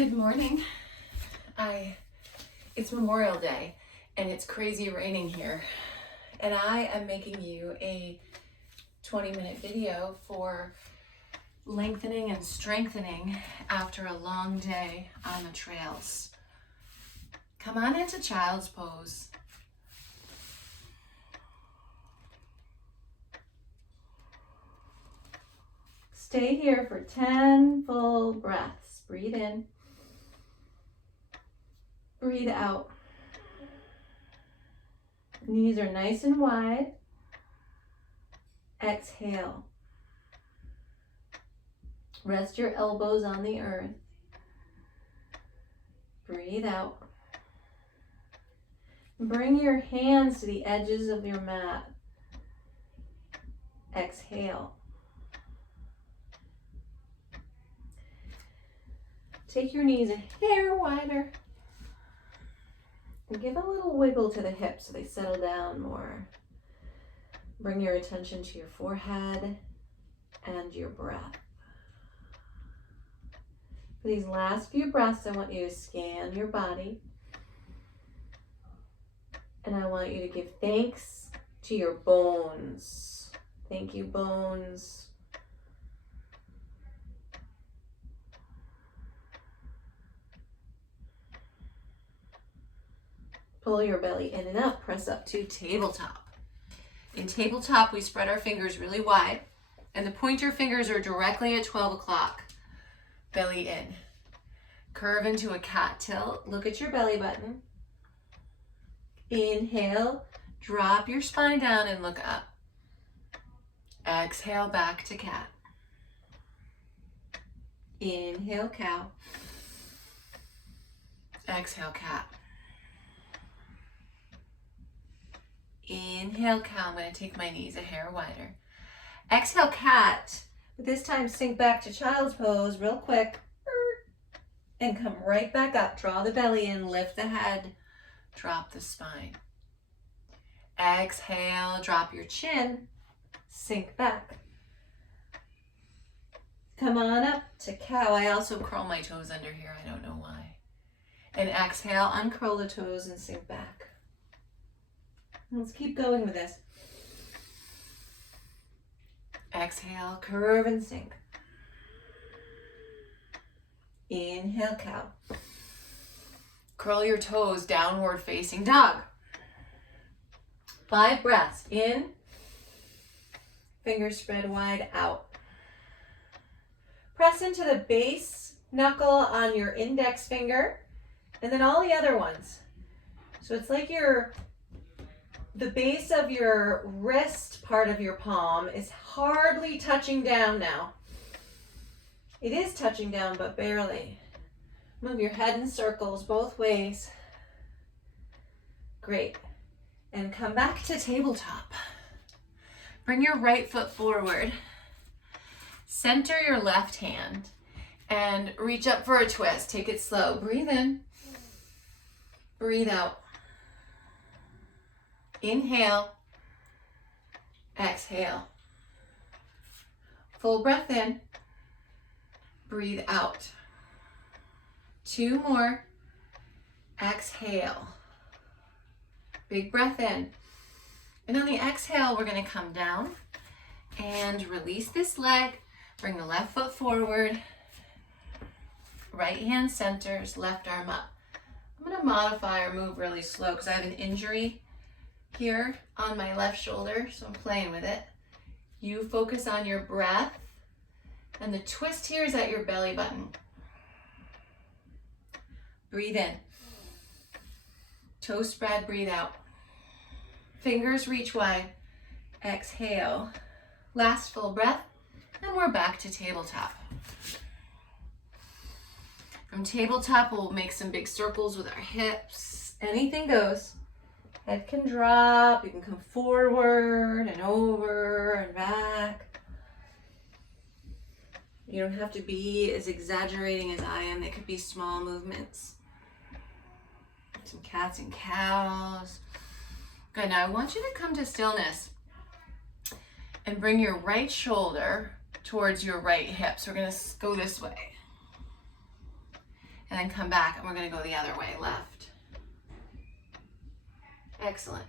Good morning. It's Memorial Day and it's crazy raining here. And I am making you a 20-minute video for lengthening and strengthening after a long day on the trails. Come on into child's pose. Stay here for 10 full breaths. Breathe in. Breathe out. Knees are nice and wide. Exhale. Rest your elbows on the earth. Breathe out. Bring your hands to the edges of your mat. Exhale. Take your knees a hair wider. And give a little wiggle to the hips so they settle down more. Bring your attention to your forehead and your breath. For these last few breaths, I want you to scan your body. And I want you to give thanks to your bones. Thank you, bones. Pull your belly in and up, press up to tabletop. In tabletop, we spread our fingers really wide, and the pointer fingers are directly at 12 o'clock. Belly in. Curve into a cat tilt. Look at your belly button. Inhale, drop your spine down and look up. Exhale, back to cat. Inhale, cow. Exhale, cat. Inhale, cow. I'm going to take my knees a hair wider. Exhale, cat. This time sink back to child's pose real quick. And come right back up. Draw the belly in, lift the head, drop the spine. Exhale, drop your chin, sink back. Come on up to cow. I also curl my toes under here. I don't know why. And exhale, uncurl the toes and sink back. Let's keep going with this. Exhale, curve and sink. Inhale, cow. Curl your toes, downward facing dog. 5 breaths. In. Fingers spread wide out. Press into the base knuckle on your index finger and then all the other ones. So it's like the base of your wrist part of your palm is hardly touching down now. It is touching down, but barely. Move your head in circles both ways. Great. And come back to tabletop. Bring your right foot forward. Center your left hand and reach up for a twist. Take it slow. Breathe in. Breathe out. Inhale, exhale. Full breath in, breathe out. 2 more, exhale. Big breath in. And on the exhale, we're gonna come down and release this leg. Bring the left foot forward. Right hand centers, left arm up. I'm gonna modify or move really slow because I have an injury here on my left shoulder, so I'm playing with it. You focus on your breath, and the twist here is at your belly button. Breathe in. Toe spread, breathe out. Fingers reach wide. Exhale. Last full breath, and we're back to tabletop. From tabletop, we'll make some big circles with our hips. Anything goes. Head can drop, you can come forward and over and back. You don't have to be as exaggerating as I am. It could be small movements. Some cats and cows. Good, now I want you to come to stillness and bring your right shoulder towards your right hip. So we're gonna go this way. and then come back, and we're gonna go the other way, left. Excellent.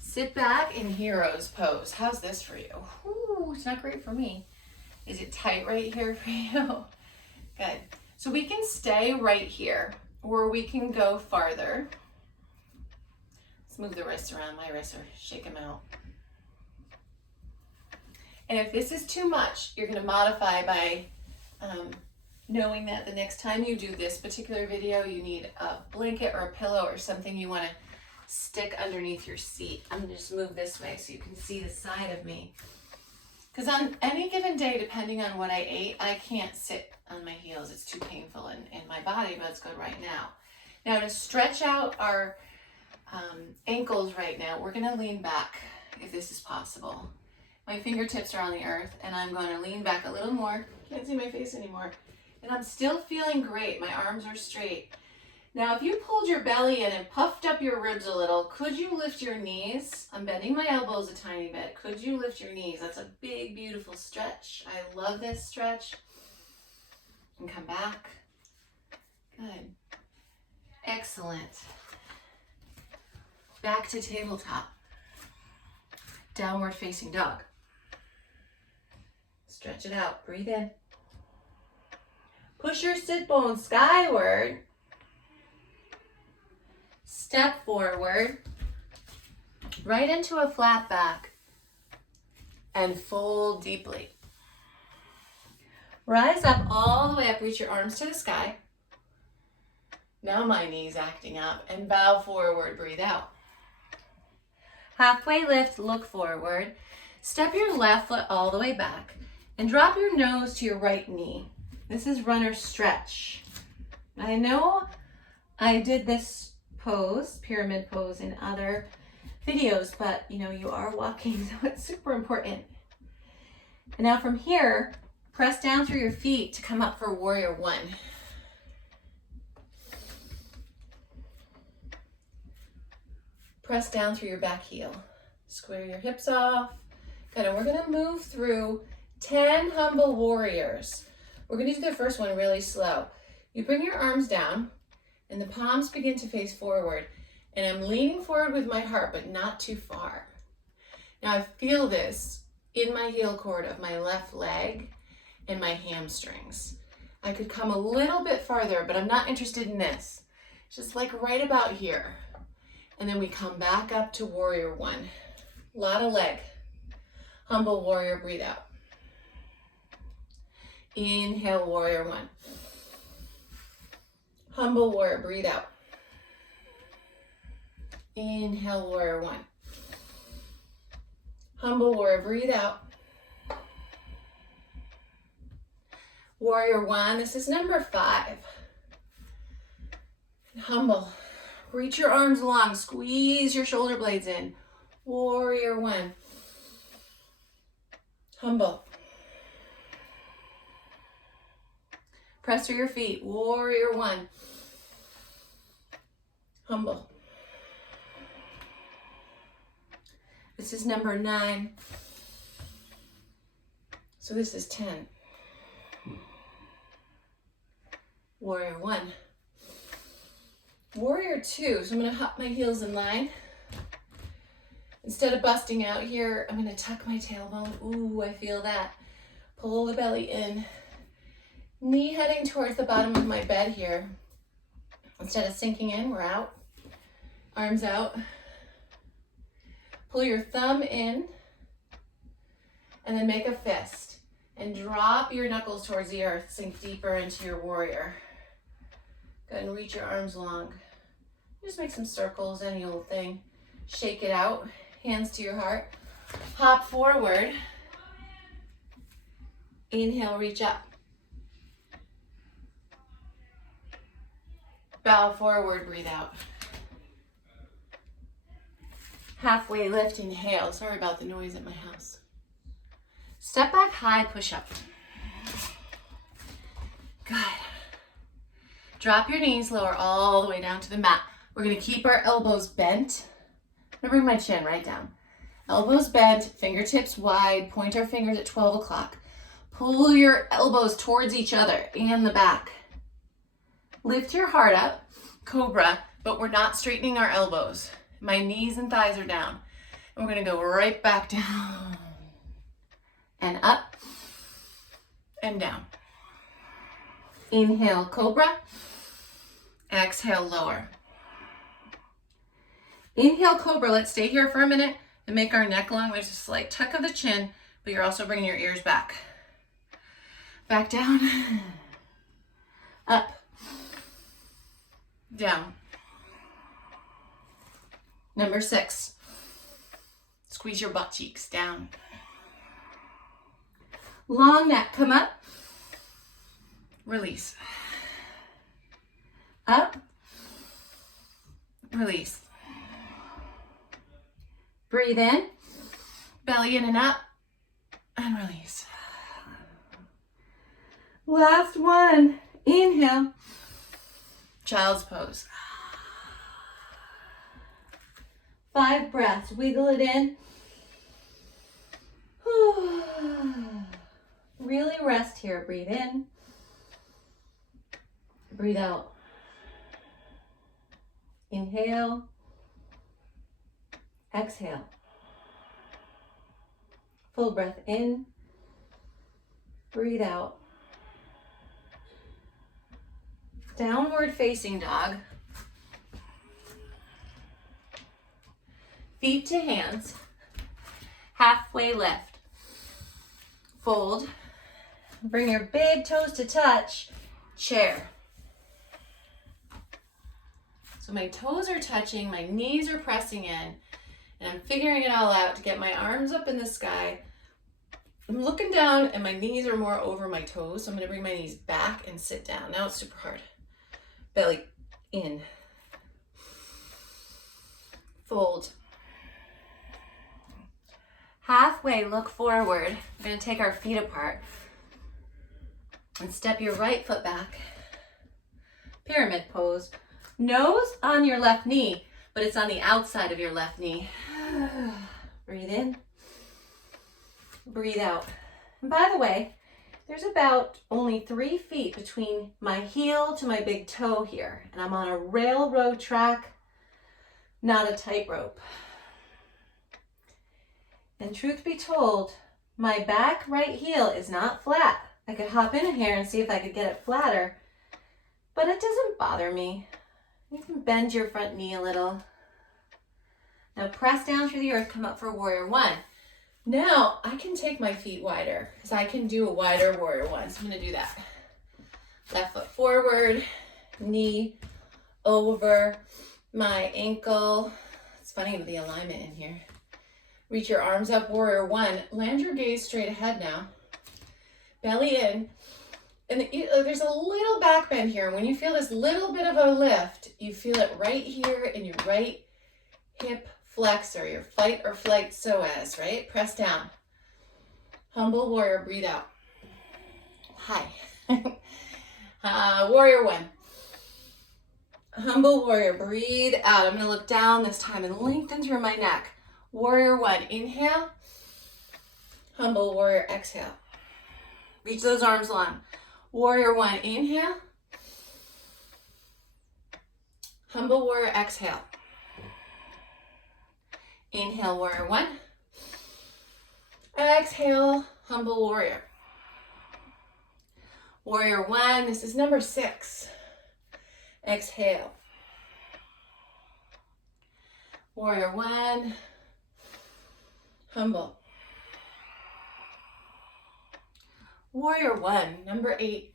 Sit back in hero's pose. How's this for you? Ooh, it's not great for me. Is it tight right here for you? Good. So we can stay right here, or we can go farther. Let's move the wrists around. My wrists are, shake them out. And if this is too much, you're gonna modify by knowing that the next time you do this particular video, you need a blanket or a pillow or something you wanna stick underneath your seat. I'm gonna just move this way so you can see the side of me. Because on any given day, depending on what I ate, I can't sit on my heels. It's too painful in my body, but it's good right now. Now to stretch out our ankles right now, we're gonna lean back if this is possible. My fingertips are on the earth, and I'm gonna lean back a little more. Can't see my face anymore. And I'm still feeling great. My arms are straight. Now, if you pulled your belly in and puffed up your ribs a little, could you lift your knees? I'm bending my elbows a tiny bit. Could you lift your knees? That's a big, beautiful stretch. I love this stretch. And come back. Good. Excellent. Back to tabletop. Downward facing dog. Stretch it out. Breathe in. Push your sit bones skyward. Step forward, right into a flat back, and fold deeply. Rise up all the way up, reach your arms to the sky. Now my knees acting up, and bow forward, breathe out. Halfway lift, look forward. Step your left foot all the way back, and drop your nose to your right knee. This is runner stretch. I know I did this pose, pyramid pose, in other videos, but you are walking, so it's super important. And now from here, press down through your feet to come up for warrior one. Press down through your back heel. Square your hips off. Good, and we're gonna move through 10 humble warriors. We're gonna do the first one really slow. You bring your arms down, and the palms begin to face forward. And I'm leaning forward with my heart, but not too far. Now I feel this in my heel cord of my left leg and my hamstrings. I could come a little bit farther, but I'm not interested in this. Just like right about here. And then we come back up to warrior one. A lot of leg. Humble warrior, breathe out. Inhale, warrior one. Humble warrior, breathe out. Inhale, warrior one. Humble warrior, breathe out. Warrior one, this is number 5. Humble. Reach your arms long, squeeze your shoulder blades in. Warrior one. Humble. Press through your feet. Warrior one. Humble. This is number 9. So this is 10. Warrior one. Warrior two. So I'm going to hop my heels in line. Instead of busting out here, I'm going to tuck my tailbone. Ooh, I feel that. Pull the belly in. Knee heading towards the bottom of my bed here. Instead of sinking in, we're out. Arms out. Pull your thumb in. And then make a fist. And drop your knuckles towards the earth. Sink deeper into your warrior. Go ahead and reach your arms long. Just make some circles, any old thing. Shake it out. Hands to your heart. Hop forward. Inhale, reach up. Bow forward, breathe out. Halfway lift, inhale. Sorry about the noise at my house. Step back high, push up. Good. Drop your knees, lower all the way down to the mat. We're gonna keep our elbows bent. I'm gonna bring my chin right down. Elbows bent, fingertips wide, point our fingers at 12 o'clock. Pull your elbows towards each other and the back. Lift your heart up, cobra, but we're not straightening our elbows. My knees and thighs are down. And we're gonna go right back down and up and down. Inhale, cobra. Exhale, lower. Inhale, cobra. Let's stay here for a minute and make our neck long. There's a slight tuck of the chin, but you're also bringing your ears back. Back down, up, down. Number 6, squeeze your butt cheeks down. Long neck, come up, release. Up, release. Breathe in, belly in and up, and release. Last one, inhale, child's pose. 5 breaths, wiggle it in. Really rest here, breathe in, breathe out. Inhale, exhale. Full breath in, breathe out. Downward facing dog. Feet to hands, halfway lift. Fold, bring your big toes to touch, chair. So my toes are touching, my knees are pressing in, and I'm figuring it all out to get my arms up in the sky. I'm looking down and my knees are more over my toes, so I'm gonna bring my knees back and sit down. Now it's super hard. Belly in. Fold. Halfway, look forward. We're gonna take our feet apart and step your right foot back. Pyramid pose. Nose on your left knee, but it's on the outside of your left knee. Breathe in, breathe out. And by the way, there's about only 3 feet between my heel to my big toe here, and I'm on a railroad track, not a tightrope. And truth be told, my back right heel is not flat. I could hop in here and see if I could get it flatter, but it doesn't bother me. You can bend your front knee a little. Now press down through the earth, come up for warrior 1. Now I can take my feet wider because I can do a wider warrior 1. So I'm gonna do that. Left foot forward, knee over my ankle. It's funny with the alignment in here. Reach your arms up, warrior 1. Land your gaze straight ahead now. Belly in. And there's a little back bend here. When you feel this little bit of a lift, you feel it right here in your right hip flexor, your fight or flight psoas, right? Press down. Humble warrior, breathe out. Hi. Warrior 1. Humble warrior, breathe out. I'm gonna look down this time and lengthen through my neck. Warrior 1, inhale. Humble warrior, exhale. Reach those arms long. Warrior 1, inhale. Humble warrior, exhale. Inhale, warrior 1. Exhale, humble warrior. Warrior 1, this is number 6. Exhale. Warrior 1. Humble. Warrior 1, number 8.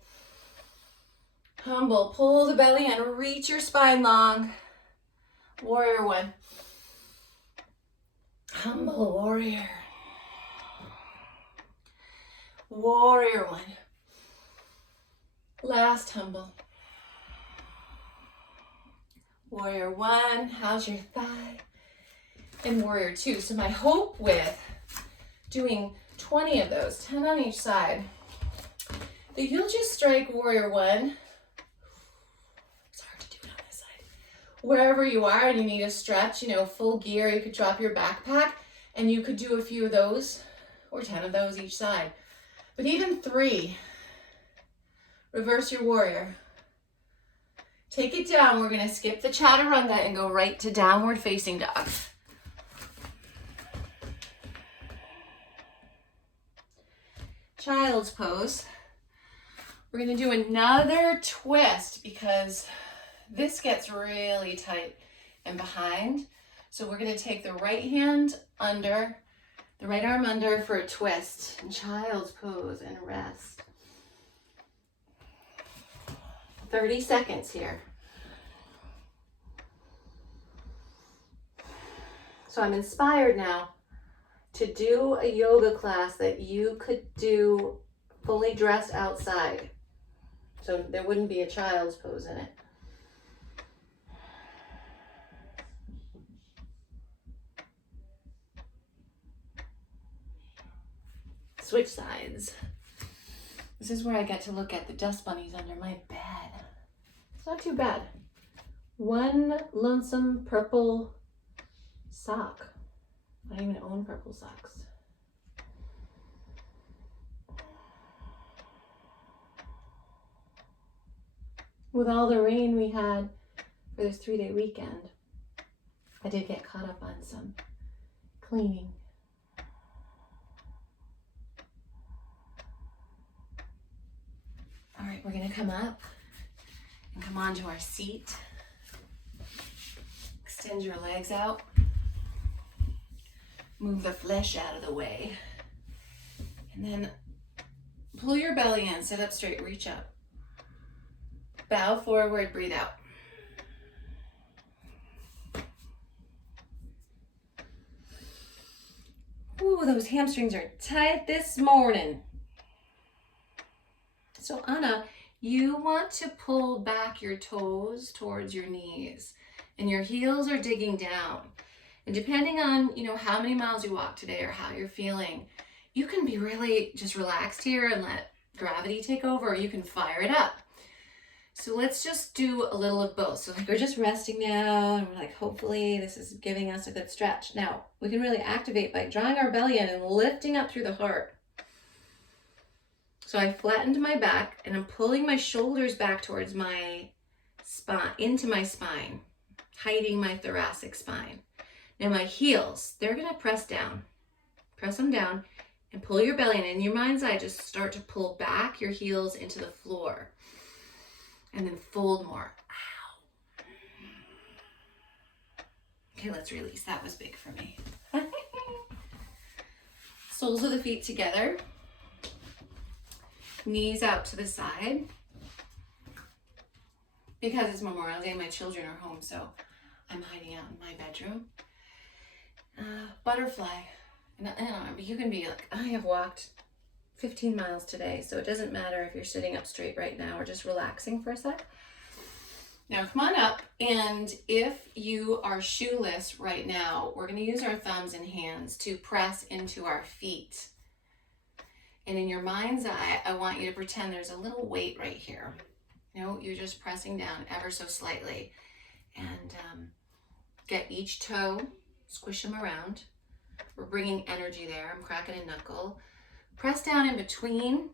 Humble, pull the belly in, reach your spine long. Warrior 1. Humble warrior. Warrior 1. Last humble. Warrior 1, how's your thigh? And warrior 2. So my hope with doing 20 of those, 10 on each side, that you'll just strike warrior 1. It's hard to do it on this side. Wherever you are and you need a stretch, full gear, you could drop your backpack and you could do a few of those or 10 of those each side. But even 3, reverse your warrior. Take it down. We're going to skip the chaturanga and go right to downward facing dog. Child's pose. We're going to do another twist because this gets really tight and behind. So we're going to take the right hand under, the right arm under for a twist. And child's pose and rest. 30 seconds here. So I'm inspired now to do a yoga class that you could do fully dressed outside. So there wouldn't be a child's pose in it. Switch sides. This is where I get to look at the dust bunnies under my bed. It's not too bad. One lonesome purple sock. I don't even own purple socks. With all the rain we had for this 3-day weekend, I did get caught up on some cleaning. All right, we're gonna come up and come onto our seat. Extend your legs out. Move the flesh out of the way. And then pull your belly in, sit up straight, reach up. Bow forward, breathe out. Ooh, those hamstrings are tight this morning. So Anna, you want to pull back your toes towards your knees and your heels are digging down. And depending on, how many miles you walk today or how you're feeling, you can be really just relaxed here and let gravity take over, or you can fire it up. So let's just do a little of both. So we're just resting now and we're like, hopefully this is giving us a good stretch. Now we can really activate by drawing our belly in and lifting up through the heart. So I flattened my back and I'm pulling my shoulders back towards my spine, into my spine, hiding my thoracic spine. Now my heels, they're gonna press down. Press them down and pull your belly in. In your mind's eye, just start to pull back your heels into the floor. And then fold more. Ow. Okay, let's release. That was big for me. Soles of the feet together. Knees out to the side. Because it's Memorial Day, my children are home, so I'm hiding out in my bedroom. Butterfly. And you can be like, I have walked 15 miles today, so it doesn't matter if you're sitting up straight right now or just relaxing for a sec. Now come on up, and if you are shoeless right now, we're going to use our thumbs and hands to press into our feet. And in your mind's eye, I want you to pretend there's a little weight right here. You're just pressing down ever so slightly. And get each toe, squish them around. We're bringing energy there. I'm cracking a knuckle. Press down in between,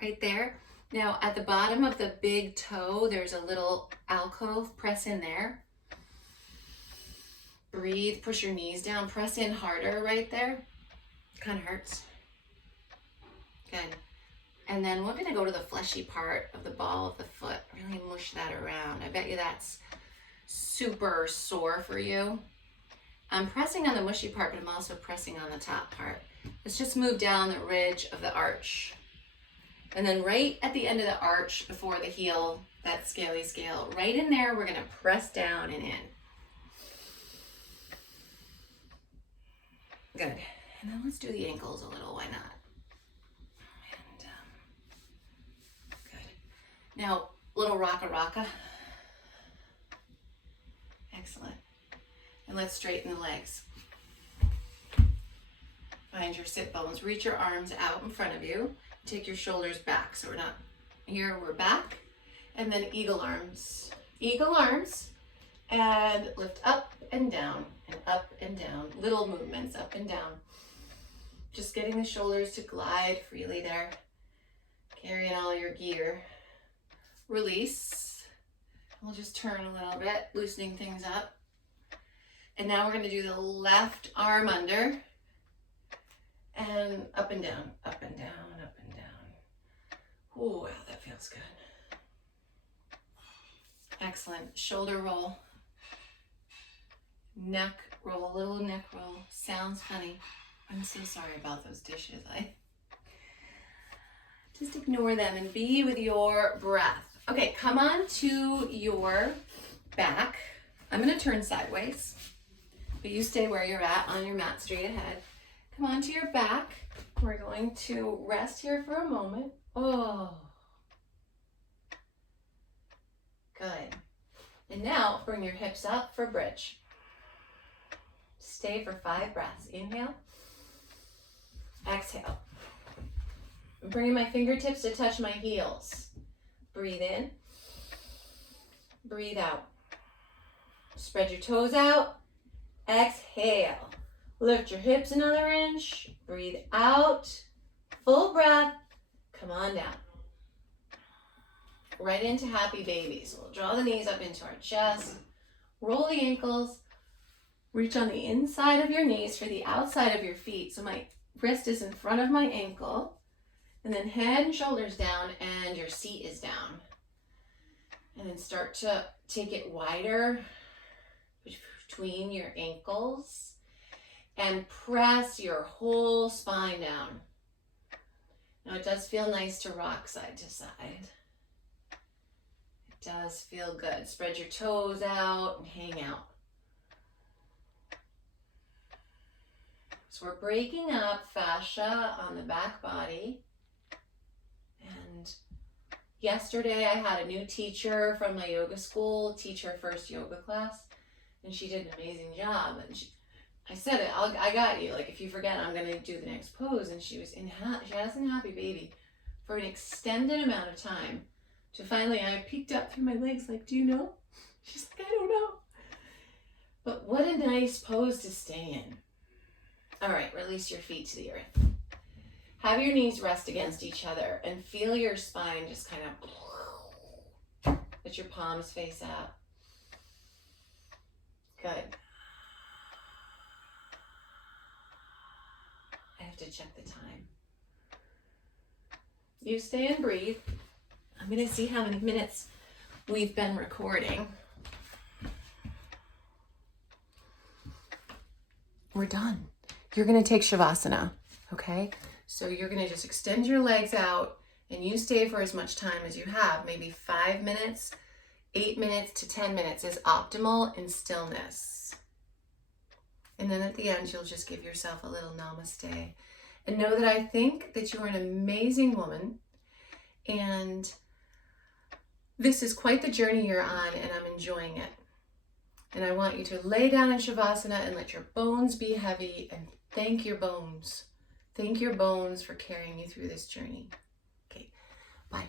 right there. Now at the bottom of the big toe, there's a little alcove. Press in there. Breathe, push your knees down. Press in harder right there. Kind of hurts. Good. And then we're gonna go to the fleshy part of the ball of the foot. Really mush that around. I bet you that's super sore for you. I'm pressing on the mushy part, but I'm also pressing on the top part. Let's just move down the ridge of the arch. And then right at the end of the arch before the heel, that scaly scale, right in there, we're gonna press down and in. Good. And then let's do the ankles a little, why not? And good. Now, little rocka. Excellent. And let's straighten the legs. Find your sit bones. Reach your arms out in front of you. Take your shoulders back. So we're not here, we're back. And then eagle arms. Eagle arms. And lift up and down and up and down. Little movements up and down. Just getting the shoulders to glide freely there. Carrying all your gear. Release. We'll just turn a little bit, loosening things up. And now we're going to do the left arm under and up and down, up and down, up and down. Oh, wow, that feels good. Excellent. Shoulder roll. Neck roll, little neck roll. Sounds funny. I'm so sorry about those dishes. I just ignore them and be with your breath. Okay, come on to your back. I'm going to turn sideways, but you stay where you're at on your mat straight ahead. Come on to your back. We're going to rest here for a moment. Oh, good. And now bring your hips up for bridge. Stay for 5 breaths. Inhale. Exhale. I'm bringing my fingertips to touch my heels. Breathe in. Breathe out. Spread your toes out. Exhale. Lift your hips another inch. Breathe out. Full breath. Come on down. Right into happy babies. We'll draw the knees up into our chest. Roll the ankles. Reach on the inside of your knees for the outside of your feet. So my wrist is in front of my ankle. And then head and shoulders down and your seat is down. And then start to take it wider between your ankles and press your whole spine down. Now it does feel nice to rock side to side. It does feel good. Spread your toes out and hang out. So we're breaking up fascia on the back body. And yesterday I had a new teacher from my yoga school teach her first yoga class, and she did an amazing job. And I said it, I got you. Like, if you forget, I'm going to do the next pose. And she was she has a happy baby for an extended amount of time. To finally, I peeked up through my legs like, do you know? She's like, I don't know. But what a nice pose to stay in. All right, release your feet to the earth. Have your knees rest against each other and feel your spine just kind of let your palms face out. Good. I have to check the time. You stay and breathe. I'm going to see how many minutes we've been recording. We're done. You're going to take Shavasana, okay? So you're going to just extend your legs out and you stay for as much time as you have. Maybe 5 minutes, 8 minutes to 10 minutes is optimal in stillness. And then at the end, you'll just give yourself a little namaste. And know that I think that you are an amazing woman. And this is quite the journey you're on, and I'm enjoying it. And I want you to lay down in Shavasana and let your bones be heavy and thank your bones. Thank your bones for carrying you through this journey. Okay, bye.